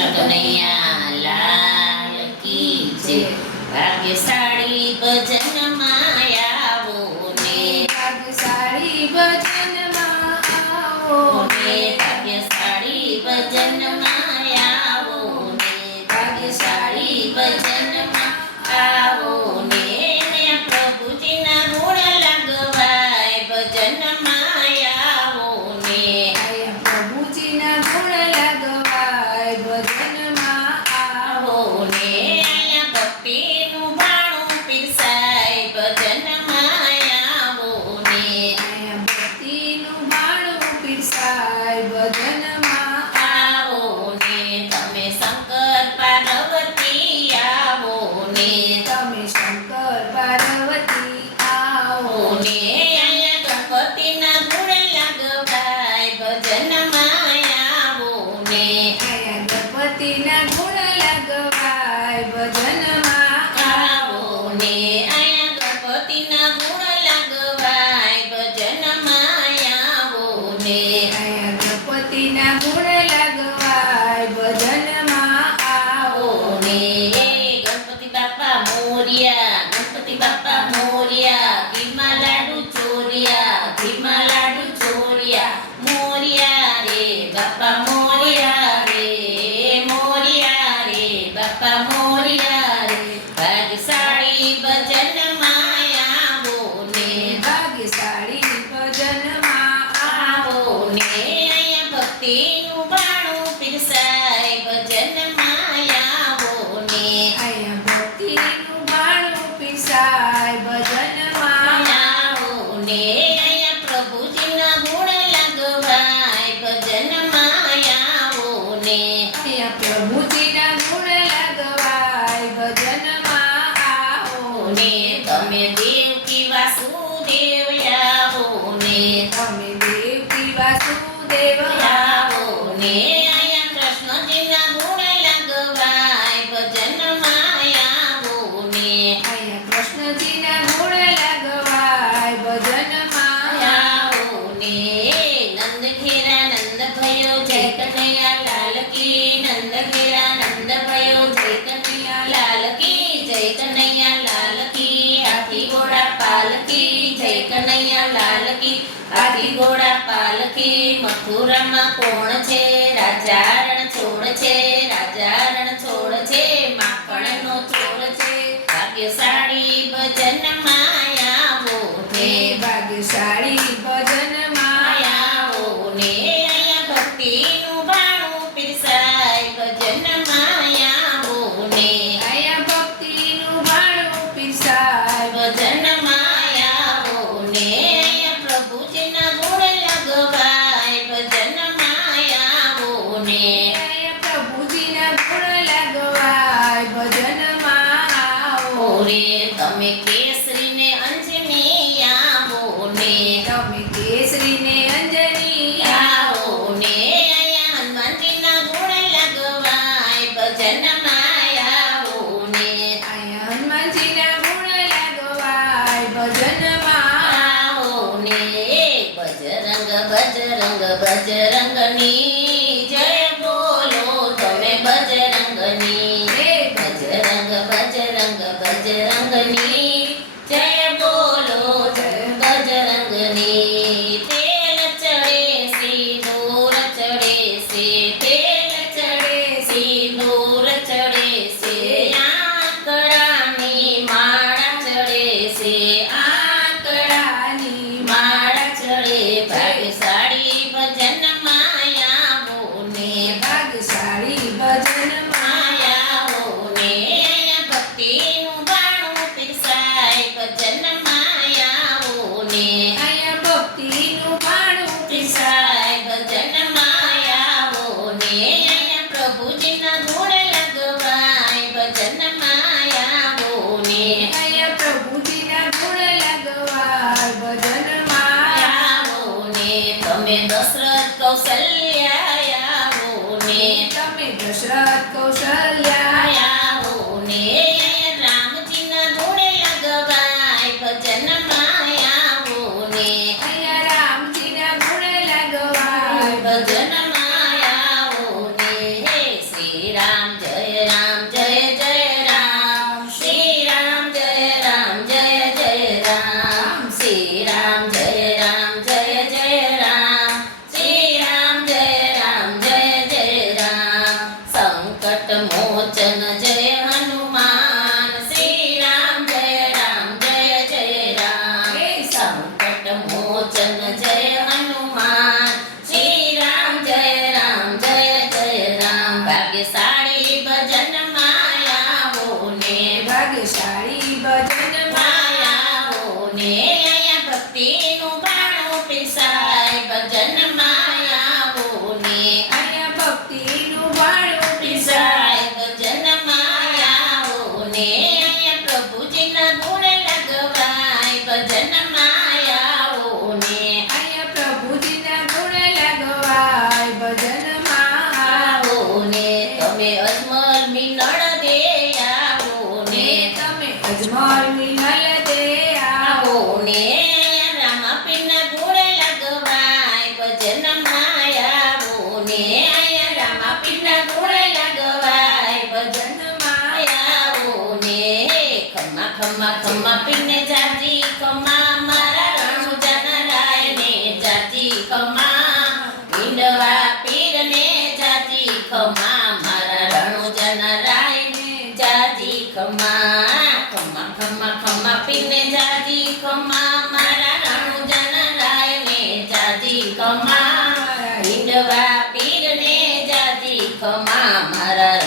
કૃષ્ણ કનૈયા લાલ કી જય. ભાગ્યશાળી. ગણપતિ બાપા મોરિયા ઘીમાં લાડુ ચોરિયા ઘીમાં લાડુ ચોરિયા. મોરિયા રે, બાપા મોરિયા રે મોરિયા રે, બાપા મોરિયા રે. ભાગશાળી ભજન તુલસીના ગુણ લગવાય. ભજનમાં આવો ને તમે દેવ કી વાસુદેવ આવો ને તમે દેવ કી વાસુદેવ આવો ને હતી મથુરામાં કોણ છે? રાજા રણછોડ છે રાજા રણછોડ బజరంగ బజరంగ నీ Shut go shut. come up, come up in the daddy, come up. આંખમાં મારા